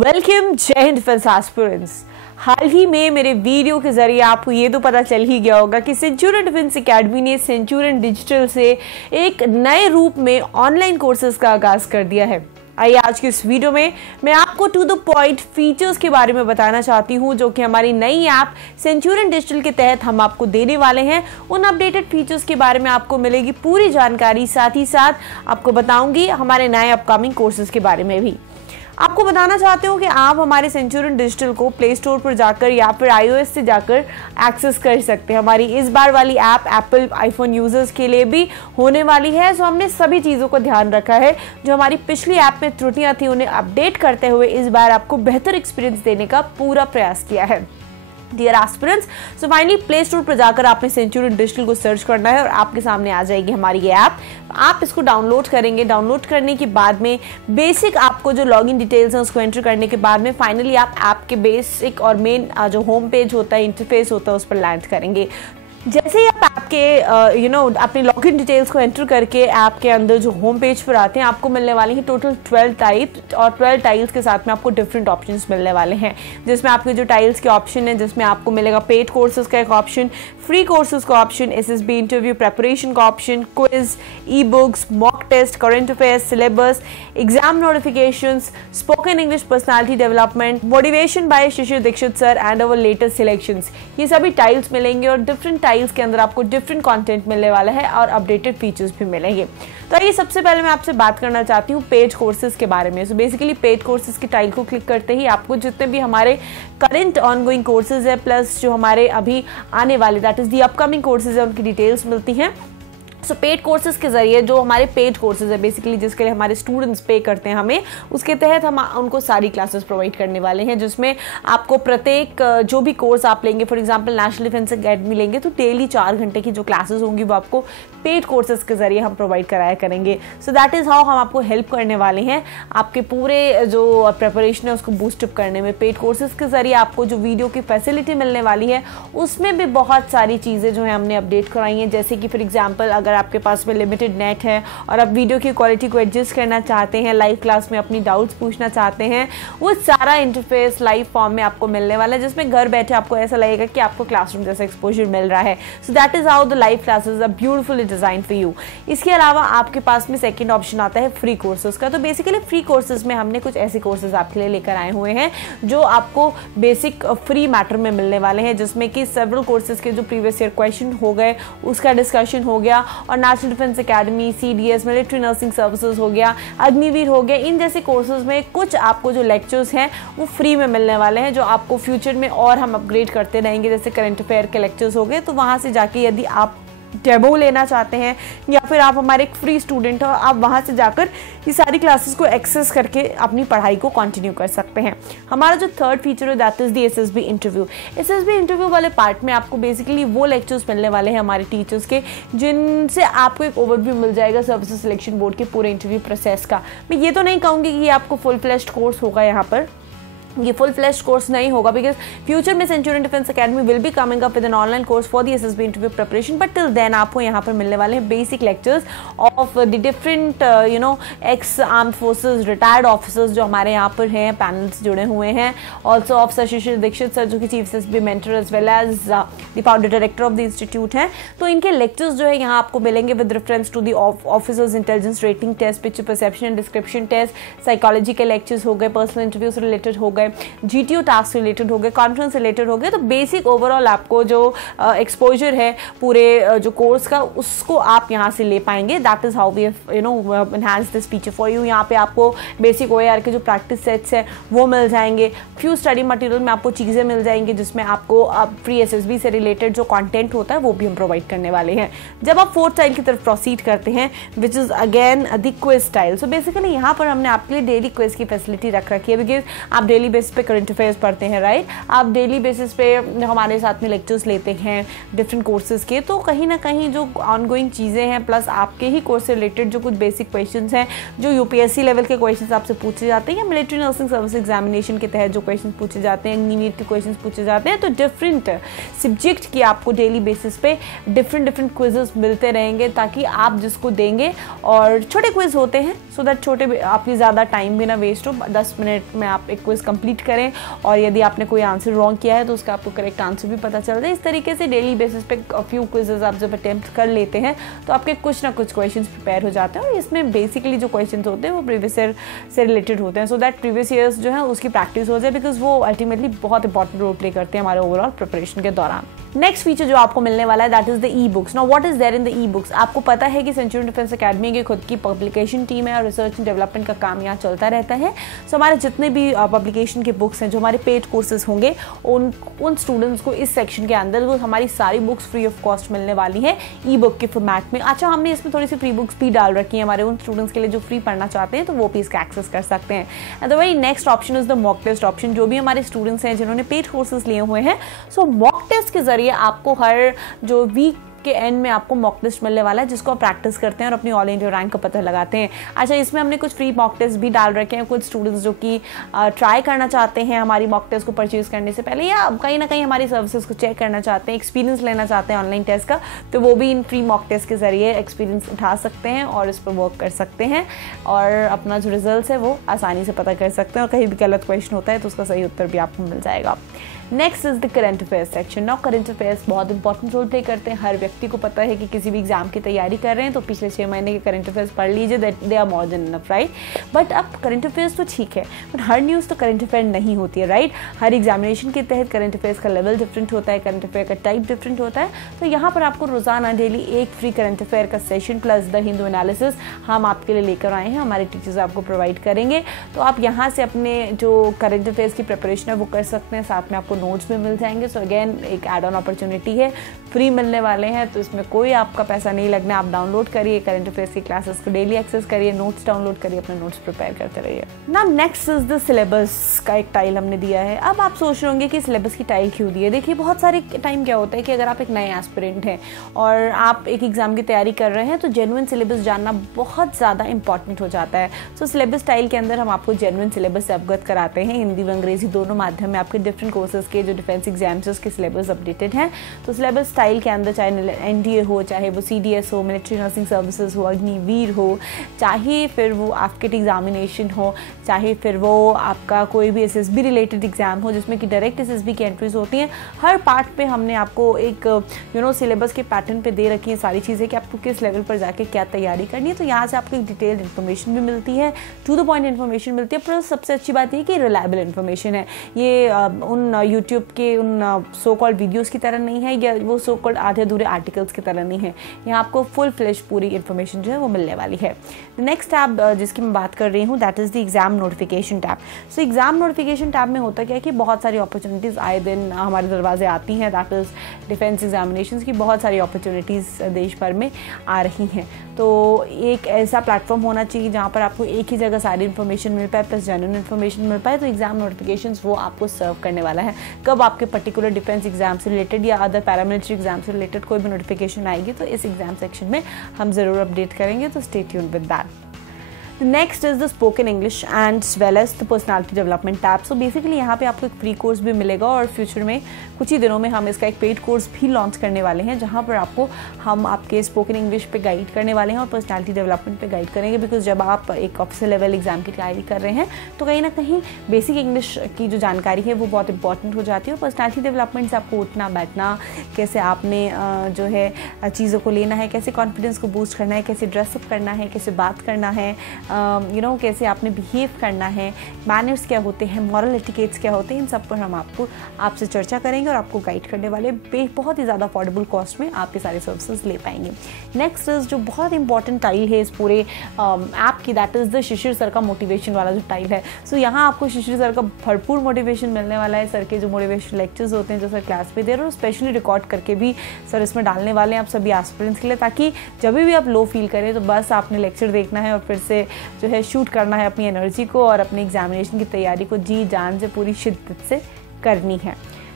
Welcome जय Hind defence aspirants. हाल ही में मेरे वीडियो के जरिए आपको ये तो पता चल ही गया होगा कि सेंचुरियन डिफेंस एकेडमी ने सेंचुरियन डिजिटल से एक नए रूप में ऑनलाइन कोर्सेज का आगाज कर दिया है। आइए आज की इस वीडियो में मैं आपको टू द पॉइंट फीचर्स के बारे में बताना चाहती हूं जो कि हमारी नई ऐप सेंचुरियन डिजिटल के तहत हम आपको देने वाले हैं। उन अपडेटेड फीचर्स के बारे में आपको मिलेगी पूरी जानकारी, साथ ही साथ आपको बताऊंगी हमारे नए अपकमिंग कोर्सेज के बारे में भी। आपको बताना चाहते हो कि आप हमारे सेंचुरियन डिजिटल को प्ले स्टोर पर जाकर या फिर iOS से जाकर एक्सेस कर सकते हैं। हमारी इस बार वाली ऐप एप्पल आईफोन यूजर्स के लिए भी होने वाली है। सो हमने सभी चीज़ों को ध्यान रखा है। जो हमारी पिछली ऐप में त्रुटियां थी उन्हें अपडेट करते हुए इस बार आपको बेहतर एक्सपीरियंस देने का पूरा प्रयास किया है। Dear aspirants, so finally play store पर जाकर आपने सेंचुरियन डिजिटल को सर्च करना है और आपके सामने आ जाएगी हमारी ये ऐप। आप इसको डाउनलोड करेंगे। डाउनलोड करने के बाद में बेसिक आपको जो लॉगिन डिटेल्स हैं उसको एंटर करने के बाद में फाइनली आप ऐप के बेसिक और मेन जो होम पेज होता है, इंटरफेस होता है, उस पर लैंड करेंगे। जैसे ही आप ऐप के अपनी लॉगिन डिटेल्स को एंटर करके ऐप के अंदर जो होम पेज पर आते हैं, आपको मिलने वाली है टोटल 12 टाइप्स और 12 टाइल्स के साथ में आपको डिफरेंट ऑप्शंस मिलने वाले हैं। जिसमें आपके जो टाइल्स के ऑप्शन है, जिसमें आपको मिलेगा पेड कोर्सेज का एक ऑप्शन, फ्री कोर्सेज का ऑप्शन, SSB इंटरव्यू प्रेपरेशन का option, quiz, e books, mock test, current affairs, syllabus, exam notifications, spoken English personality development, motivation by Shishir Dixit sir and our latest selections. ये सभी tiles मिलेंगे और different tiles के अंदर आपको different content मिलने वाला है और अपडेटेड फीचर्स भी मिलेंगे। तो आइए सबसे पहले मैं आपसे बात करना चाहती हूँ पेड कोर्सेज के बारे में। सो बेसिकली पेड कोर्सेज की टाइल को क्लिक करते ही आपको जितने भी हमारे करंट ऑनगोइंग कोर्सेज है प्लस जो हमारे अभी आने वाले that is the upcoming courses है उनकी डिटेल्स मिलती हैं। सो पेड कोर्सेज के जरिए जो हमारे पेड कोर्सेज है बेसिकली जिसके लिए हमारे स्टूडेंट्स पे करते हैं हमें, उसके तहत हम उनको सारी क्लासेस प्रोवाइड करने वाले हैं। जिसमें आपको प्रत्येक जो भी कोर्स आप लेंगे, for example national defence academy लेंगे तो डेली 4 घंटे की जो क्लासेस होंगी वो आपको पेड कोर्सेज के जरिए हम प्रोवाइड कराया करेंगे। सो दैट इज़ हाउ हम आपको हेल्प करने वाले हैं आपके पूरे जो प्रेपरेशन है उसको बूस्टअप करने में। पेड कोर्सेज के जरिए आपको जो वीडियो की फैसिलिटी मिलने वाली है उसमें भी बहुत सारी चीज़ें जो है हमने अपडेट कराई हैं। जैसे कि फॉर एग्जाम्पल अगर आपके पास में लिमिटेड नेट है और आप वीडियो की क्वालिटी को एडजस्ट करना चाहते हैं, लाइव क्लास में अपनी डाउट्स पूछना चाहते हैं, वो सारा इंटरफेस लाइव फॉर्म में आपको मिलने वाला है जिसमें घर बैठे आपको ऐसा लगेगा कि आपको क्लासरूम जैसा एक्सपोजर मिल रहा है। So that is how the live classes are beautifully design for you. इसके अलावा आपके पास में सेकेंड ऑप्शन आता है फ्री कोर्सेज का। तो बेसिकली फ्री कोर्सेज में हमने कुछ ऐसे कोर्सेज आपके लिए लेकर आए हुए हैं जो आपको बेसिक फ्री मैटर में मिलने वाले हैं, जिसमें कि सेवरल कोर्सेज के जो प्रीवियस ईयर क्वेश्चन हो गए उसका डिस्कशन हो गया और national defence academy, CDS, military nursing services हो गया, अग्निवीर हो गया, इन जैसे कोर्सेज में कुछ आपको जो लेक्चर्स हैं वो फ्री में मिलने वाले हैं जो आपको फ्यूचर में और हम अपग्रेड करते रहेंगे। जैसे करंट अफेयर के लेक्चर्स हो गए तो वहाँ से जाके यदि आप डेमो लेना चाहते हैं या फिर आप हमारे एक फ्री स्टूडेंट हो, आप वहाँ से जाकर ये सारी क्लासेस को एक्सेस करके अपनी पढ़ाई को कंटिन्यू कर सकते हैं। हमारा जो थर्ड फीचर है that is the SSB interview. SSB interview वाले पार्ट में आपको बेसिकली वो लेक्चर्स मिलने वाले हैं हमारे टीचर्स के जिनसे आपको एक ओवरव्यू मिल जाएगा सर्विसेज सिलेक्शन बोर्ड के पूरे इंटरव्यू प्रोसेस का। मैं ये तो नहीं कहूँगी कि ये आपको फुल फ्लेश्ड कोर्स होगा, यहाँ पर ये फुल फ्लेश्ड कोर्स नहीं होगा बिकॉज फ्यूचर में Centurion Defence Academy will be coming up with an online course for the SSB interview preparation. But till then आपको यहाँ पर मिलने वाले हैं basic lectures of the different ex armed forces retired officers जो हमारे यहाँ पर हैं, पैनल्स जुड़े हुए हैं। Also of sir Shishir Dixit sir जो कि chief SSB mentor as well as the founder director of the institute हैं। तो इनके लेक्चर्स जो है यहाँ आपको मिलेंगे with reference to the officers intelligence rating test, picture perception and description test, psychology के लेक्चर्स हो गए, पर्सनल इंटरव्यू से रिलेटेड हो गए, GTO टास्क रिलेटेड हो गए, कॉन्फ्रेंस रिलेटेड हो गए। तो बेसिक ओवरऑल आपको जो एक्सपोजर है पूरे जो कोर्स का उसको आप यहाँ से ले पाएंगे। That is how we enhance this feature for you. यहाँ पे आपको बेसिक OAR के जो प्रैक्टिस सेट्स है वो मिल जाएंगे। फ्यू स्टडी मटेरियल में आपको चीज़ें मिल जाएंगी जिसमें आपको फ्री SSB से रिलेटेड जो कंटेंट होता है वो भी हम प्रोवाइड करने वाले हैं। जब आप फोर्थ स्टाइल की तरफ प्रोसीड करते हैं which is again the quiz style. So basically यहाँ पर हमने आपके लिए डेली क्विज की फैसिलिटी रख रखी है बिकॉज आप डेली बेसिस पे करंट अफेयर्स पढ़ते हैं, राइट। आप डेली बेसिस पे हमारे साथ में लेक्चर्स लेते हैं डिफरेंट कोर्सेज के, तो कहीं ना कहीं जो ऑनगोइंग चीज़ें हैं प्लस आपके ही कोर्स से रिलेटेड जो कुछ बेसिक क्वेश्चंस हैं, जो यूपीएससी लेवल के क्वेश्चंस आपसे पूछे जाते हैं या मिलिट्री नर्सिंग सर्विस एग्जामिनेशन के तहत जो क्वेश्चंस पूछे जाते हैं, नीट के क्वेश्चंस पूछे जाते हैं, तो डिफरेंट सब्जेक्ट की आपको डेली बेसिस पे डिफरेंट क्विजेस मिलते रहेंगे ताकि आप जिसको देंगे, और छोटे क्विज होते हैं सो दैट छोटे आपकी ज़्यादा टाइम भी ना वेस्ट हो, 10 मिनट में आप एक क्विज कंप्लीट करें और यदि आपने कोई आंसर रॉन्ग किया है तो उसका आपको करेक्ट आंसर भी पता चल जाए। इस तरीके से डेली बेसिस पे फ्यू क्विजेस आप जब अटेम्प्ट कर लेते हैं तो आपके कुछ ना कुछ क्वेश्चंस प्रिपेयर हो जाते हैं, और इसमें बेसिकली जो क्वेश्चंस होते हैं वो प्रीवियस ईयर से रिलेटेड होते हैं, सो दैट प्रीवियस ईयर्स जो है उसकी प्रैक्टिस हो जाए, बिकॉज वो अल्टीमेटली बहुत इंपॉर्टेंट रोल प्ले करते हैं हमारे ओवरऑल प्रिपरेशन के दौरान। नेक्स्ट फीचर जो आपको मिलने वाला है that is the e books. Now what is there in the e books? आपको पता है कि सेंचुरियन डिफेंस एकेडमी की खुद की पब्लिकेशन टीम है और रिसर्च एंड डेवलपमेंट का काम यहाँ चलता रहता है। सो हमारे जितने भी पब्लिकेशन के बुक्स हैं, जो हमारे पेड कोर्सेज होंगे, उन स्टूडेंट्स को इस सेक्शन के अंदर वो हमारी सारी बुक्स फ्री ऑफ कॉस्ट मिलने वाली है ई बुक के फॉर्मेट में। अच्छा, हमने इसमें थोड़ी सी फ्री बुक्स भी डाल रखी है हमारे उन स्टूडेंट्स के लिए जो फ्री पढ़ना चाहते हैं, तो वो भी इसका एक्सेस कर सकते हैं। And the very next option is the mock test option. जो भी हमारे स्टूडेंट्स हैं जिन्होंने पेड कोर्सेज लिए हुए हैं, सो मॉक टेस्ट के जरिए आपको हर जो वीक के एंड में आपको मॉक टेस्ट मिलने वाला है, जिसको आप प्रैक्टिस करते हैं और अपनी ऑल इंडिया रैंक का पता लगाते हैं। अच्छा, इसमें हमने कुछ फ्री मॉक टेस्ट भी डाल रखे हैं। कुछ स्टूडेंट्स जो कि ट्राई करना चाहते हैं हमारी मॉक टेस्ट को परचेज करने से पहले, या कहीं ना कहीं हमारी सर्विसेज को चेक करना चाहते हैं, एक्सपीरियंस लेना चाहते हैं ऑनलाइन टेस्ट का, तो वो भी इन फ्री मॉक टेस्ट के जरिए एक्सपीरियंस उठा सकते हैं और इस पर वर्क कर सकते हैं और अपना जो रिजल्ट है वो आसानी से पता कर सकते हैं, और कहीं भी गलत क्वेश्चन होता है तो उसका सही उत्तर भी आपको मिल जाएगा। Next is the current affairs section. Now current affairs बहुत इंपॉर्टेंट रोल प्ले करते हैं। हर व्यक्ति को पता है कि किसी भी एग्जाम की तैयारी कर रहे हैं तो पिछले 6 महीने के करंट अफेयर्स पढ़ लीजिए, that they are more than enough, right. But अब करंट अफेयर्स तो ठीक है, बट हर न्यूज़ तो करंट अफेयर नहीं होती है, राइट। हर एग्जामिनेशन के तहत करंट अफेयर्स का लेवल डिफरेंट होता है, करंट अफेयर का टाइप डिफरेंट होता है। तो यहाँ पर आपको रोजाना डेली एक फ्री करंट अफेयर का session plus the Hindu analysis हम आपके लिए लेकर आए हैं, हमारे टीचर्स आपको प्रोवाइड करेंगे। तो आप यहाँ से अपने जो करंट अफेयर्स की प्रिपरेशन है वो कर सकते हैं, साथ में आपको नोट्स भी मिल जाएंगे। सो अगेन एक एड ऑन अपॉर्चुनिटी है, फ्री मिलने वाले हैं, तो इसमें कोई आपका पैसा नहीं लगना। आप डाउनलोड करिए करंट अफेयर्स की क्लासेस को, डेली एक्सेस करिए, नोट्स डाउनलोड करिए, अपने नोट्स प्रिपेयर करते रहिए। ना नेक्स्ट इज द सिलेबस का एक टाइल हमने दिया है। अब आप सोच रहे होंगे कि सिलेबस की टाइल क्यों दी है। देखिए, बहुत सारे टाइम क्या होता है कि अगर आप एक नए एस्पिरेंट हैं और आप एक एग्जाम की तैयारी कर रहे हैं तो जेन्युइन सिलेबस जानना बहुत ज़्यादा इंपॉर्टेंट हो जाता है। सो सिलेबस टाइल के अंदर हम आपको जेन्युइन सिलेबस से अवगत कराते हैं। हिंदी व अंग्रेजी दोनों माध्यम में आपके डिफरेंट कोर्सेज के जो डिफेंस एग्जाम्स के सिलेबस अपडेटेड हैं। तो सिलेबस स्टाइल के अंदर चाहे एनडीए हो, चाहे वो सीडीएस हो, मिलिट्री नर्सिंग सर्विसेज हो, अग्निवीर हो, चाहे फिर वो एफकेट एग्जामिनेशन हो, चाहे फिर वो आपका कोई भी एसएसबी रिलेटेड एग्जाम हो जिसमें कि डायरेक्ट एसएसबी की एंट्रीज होती हैं, हर पार्ट पे हमने आपको एक सिलेबस के पैटर्न पे दे रखी है सारी चीज़ें कि आपको किस लेवल पर जाके क्या तैयारी करनी है। तो यहाँ से आपको एक डिटेल्ड इन्फॉर्मेशन भी मिलती है, टू द पॉइंट इन्फॉर्मेशन मिलती है, प्लस सबसे अच्छी बात ये कि रिलायबल इन्फॉर्मेशन है। ये उन यूट्यूब के उन सो कॉल्ड वीडियोस की तरह नहीं है, या वो सो कॉल्ड आधे अधूरे आर्टिकल्स की तरह नहीं है। यहाँ आपको फुल फ्लेश पूरी इन्फॉर्मेशन जो है वो मिलने वाली है। नेक्स्ट टैब जिसकी मैं बात कर रही हूँ that is the exam notification tab. So exam notification tab में होता क्या है कि बहुत सारी अपॉर्चुनिटीज़ आए दिन हमारे दरवाजे आती हैं। दैट इज डिफेंस एग्जामिनेशन की बहुत सारी अपॉर्चुनिटीज़ देश भर में आ रही हैं। तो एक ऐसा प्लेटफॉर्म होना चाहिए जहाँ पर आपको एक ही जगह सारी इन्फॉर्मेशन मिल पाए, प्लस जेन्युइन इन्फॉर्मेशन मिल पाए। तो एग्जाम नोटिफिकेशंस वो आपको सर्व करने वाला है। कब आपके पर्टिकुलर डिफेंस एग्जाम से रिलेटेड या अदर पैरामिलिट्री एग्जाम से रिलेटेड कोई भी नोटिफिकेशन आएगी तो इस एग्जाम सेक्शन में हम ज़रूर अपडेट करेंगे, तो stay tuned with that. Next is the spoken English and well as the personality development tab. So basically यहाँ पे आपको एक फ्री कोर्स भी मिलेगा और फ्यूचर में कुछ ही दिनों में हम इसका एक पेड कोर्स भी लॉन्च करने वाले हैं, जहाँ पर आपको हम आपके स्पोकन इंग्लिश पे गाइड करने वाले हैं और पर्सनालिटी डेवलपमेंट पे गाइड करेंगे। बिकॉज जब आप एक ऑफिसर लेवल एग्जाम की तैयारी कर रहे हैं तो कहीं ना कहीं बेसिक इंग्लिश की जो जानकारी है वो बहुत इंपॉर्टेंट हो जाती है। और पर्सनालिटी डेवलपमेंट से आपको उठना बैठना, कैसे आपने जो है चीज़ों को लेना है, कैसे कॉन्फिडेंस को बूस्ट करना है, कैसे ड्रेसअप करना है, कैसे बात करना है, कैसे आपने बिहेव करना है, मैनर्स क्या होते हैं, मॉरल एटिकेट्स क्या होते हैं, इन सब पर हम आपसे चर्चा करेंगे और आपको गाइड करने वाले बहुत ही ज़्यादा अफोर्डेबल कॉस्ट में आपके सारे सर्विसेज ले पाएंगे। नेक्स्ट इज जो बहुत इंपॉर्टेंट टाइल है इस पूरे ऐप की, that is the Shishir sir का मोटिवेशन वाला जो टाइल है। सो यहाँ आपको शिशिर सर का भरपूर मोटिवेशन मिलने वाला है। सर के जो मोटिवेशन लेक्चर्स होते हैं जो सर क्लास में दे रहे हैं, स्पेशली रिकॉर्ड करके भी सर इसमें डालने वाले हैं आप सभी एस्पिरेंट्स के लिए, ताकि जब भी आप लो फील करें तो बस आपने लेक्चर देखना है और फिर से जो है शूट करना है अपनी एनर्जी को और अपने एग्जामिनेशन की तैयारी को जी जान से पूरी शिद्दत से करनी है।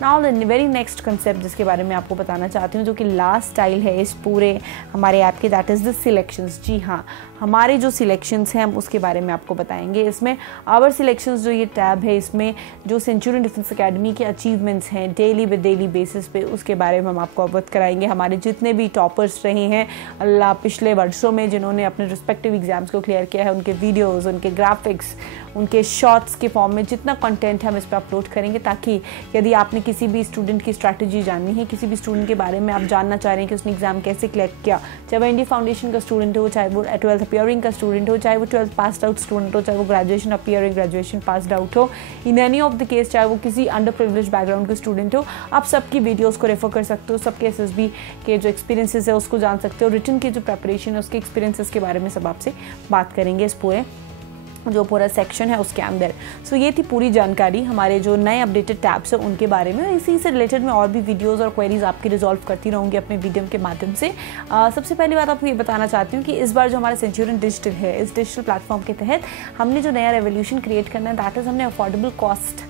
Now the very next concept जिसके बारे में आपको बताना चाहती हूँ, जो कि लास्ट स्टाइल है इस पूरे हमारे ऐप के, दैट इज़ द सिलेक्शंस। जी हाँ, हमारे जो सिलेक्शंस हैं हम उसके बारे में आपको बताएंगे। इसमें आवर सिलेक्शंस जो ये टैब है, इसमें जो सेंचुरियन डिफेंस एकेडमी के अचीवमेंट्स हैं डेली विद डेली बेसिस पे, उसके बारे में हम आपको अवगत कराएंगे। हमारे जितने भी टॉपर्स रहे हैं अल्लाह पिछले वर्षों में, जिन्होंने अपने रिस्पेक्टिव एग्जाम्स को क्लियर किया है, उनके वीडियोज़, उनके ग्राफिक्स, उनके शॉर्ट्स के फॉर्म में जितना कंटेंट हम इस पर अपलोड करेंगे, ताकि यदि आपने किसी भी स्टूडेंट की स्ट्रैटेजी जाननी है, किसी भी स्टूडेंट के बारे में आप जानना चाह रहे हैं कि उसने एग्जाम कैसे क्लियर किया, चाहे वो इंडिया फाउंडेशन का स्टूडेंट हो, चाहे वो 12th अपीयरिंग का स्टूडेंट हो, चाहे वो 12th पास्ड आउट स्टूडेंट हो, चाहे वो graduation appearing graduation passed out हो, in any of the case चाहे वो किसी अंडर प्रिविलेज बैकग्राउंड के स्टूडेंट हो, आप सबकी वीडियोज़ को रेफर कर सकते हो, सबके SSB के जो एक्सपीरियंसेस है उसको जान सकते हो, रिटन की जो प्रेपरेशन है उसके एक्सपीरियंसेस के बारे में सब आपसे बात करेंगे इस पूरे जो पूरा सेक्शन है उसके अंदर। सो ये थी पूरी जानकारी हमारे जो नए अपडेटेड टैब्स हैं उनके बारे में। इसी से रिलेटेड मैं और भी वीडियोस और क्वेरीज आपकी रिजॉल्व करती रहूँगी अपने वीडियो के माध्यम से। सबसे पहली बात आपको ये बताना चाहती हूँ कि इस बार जो हमारा सेंचुरियन डिजिटल है, इस डिजिटल प्लेटफॉर्म के तहत हमने जो नया रेवोल्यूशन क्रिएट करना है, दैट इज़ हमने अफोर्डेबल कॉस्ट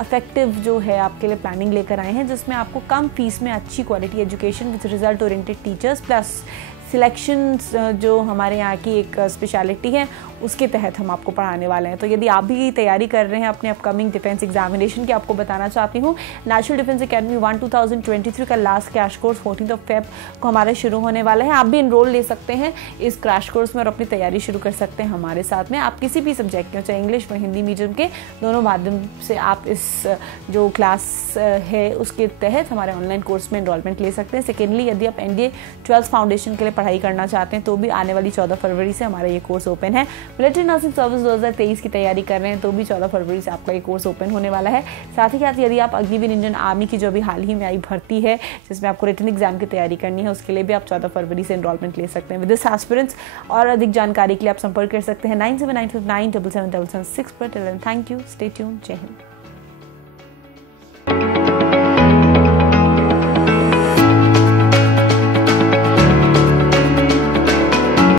इफेक्टिव जो है आपके लिए प्लानिंग लेकर आए हैं, जिसमें आपको कम फीस में अच्छी quality education with result oriented teachers plus selections जो हमारे यहाँ की एक स्पेशलिटी है उसके तहत हम आपको पढ़ाने वाले हैं। तो यदि आप भी तैयारी कर रहे हैं अपने अपकमिंग डिफेंस एग्जामिनेशन की, आपको बताना चाहती हूँ नेशनल डिफेंस एकेडमी 1 2023 का लास्ट क्रैश कोर्स 14 फेब को हमारा शुरू होने वाला है। आप भी इनरोल ले सकते हैं इस क्रैश कोर्स में और अपनी तैयारी शुरू कर सकते हैं हमारे साथ में। आप किसी भी सब्जेक्ट में, चाहे इंग्लिश में, हिंदी मीडियम के, दोनों माध्यम से आप इस जो क्लास है उसके तहत हमारे ऑनलाइन कोर्स में इनरोलमेंट ले सकते हैं। सेकेंडली, यदि आप NDA 12th फाउंडेशन के लिए पढ़ाई करना चाहते हैं तो भी आने वाली 14 फरवरी से हमारा ये कोर्स ओपन है। मिलिट्री नर्सिंग सर्विस 2023 की तैयारी कर रहे हैं तो भी 14 फरवरी से आपका ये कोर्स ओपन होने वाला है। साथ ही साथ यदि आप अग्निवीर इंडियन आर्मी की जो भी हाल ही में आई भर्ती है जिसमें आपको रिटन एग्जाम की तैयारी करनी है, उसके लिए भी आप 14 फरवरी से एनरोलमेंट ले सकते हैं विद दिस एस्पिरेंट्स। और अधिक जानकारी के लिए आप संपर्क कर सकते हैं 9795977776 पर। थैंक यू, स्टे ट्यून्ड, जय हिंद।